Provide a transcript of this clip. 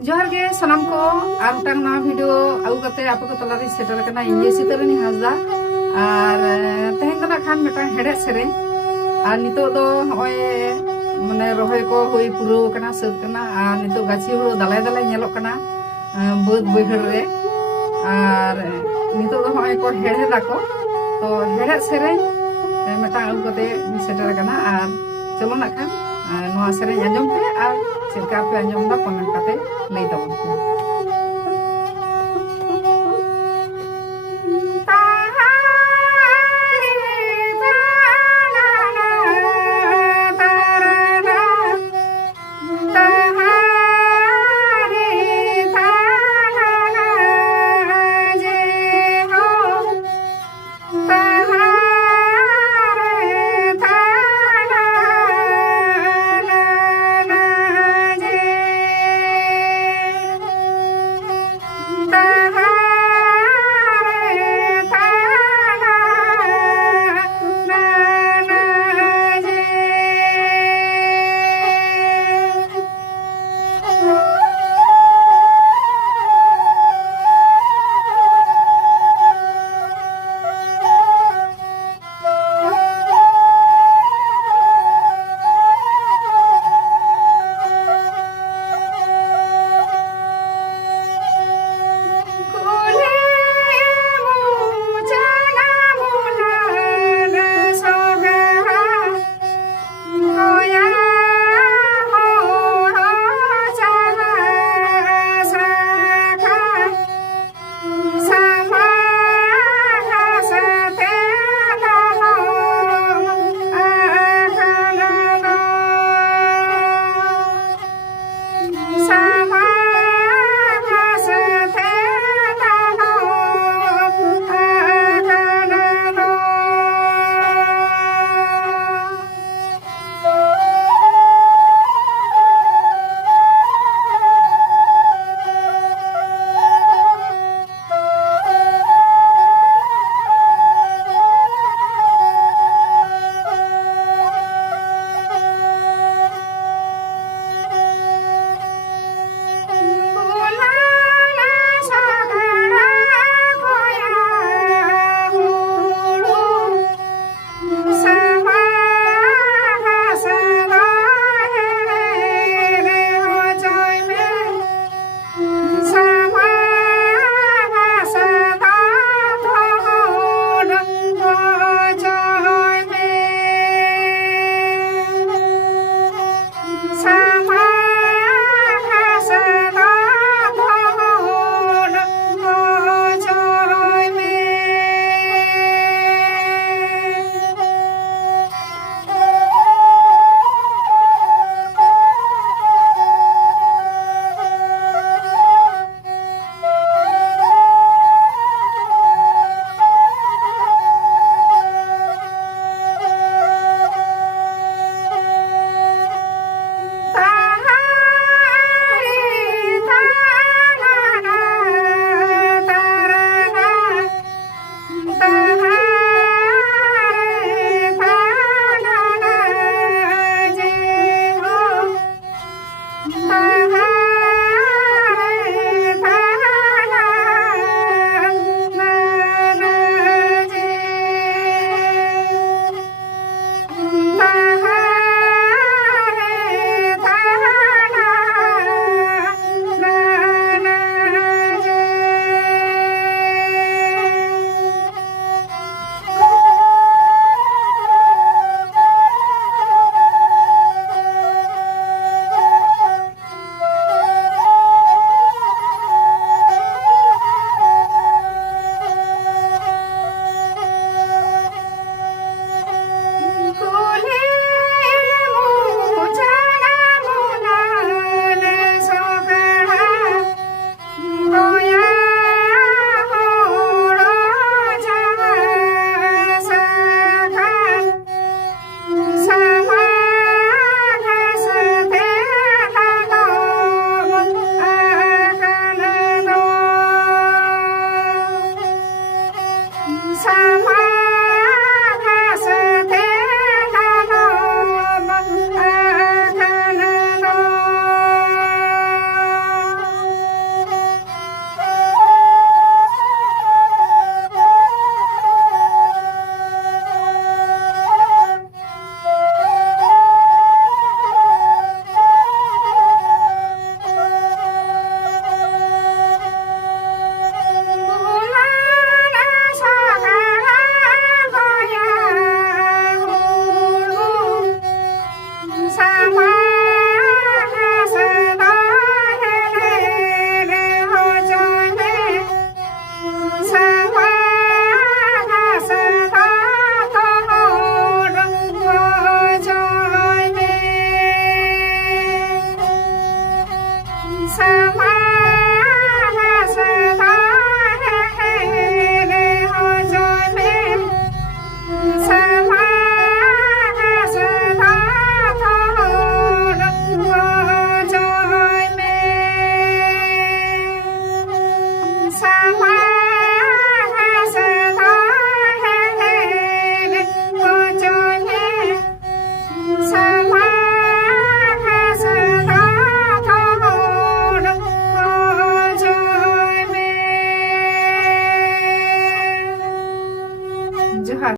जोहार गे सनाम को आर मिटांग नवा वीडियो आगु कते आपे को तलारे सेटर कना इंजे सितरनी हासदा और तेहेन दो खान मिटांग हेड़े सेरे और नितो दो होय माने रोहय को होय पुरो कना सद कना और नितो गाची हुड़ो दालाय दालाय नेलो कना बहुत बैहर रे और नितो दो होय को हेड़े दाको तो हेड़े सेरे मिटांग आगु कते सेटर कना और चलो ना खान नवा सेरे आंजम पे और चेका पे आंजम दा कमेंट काते लई ताबन पे।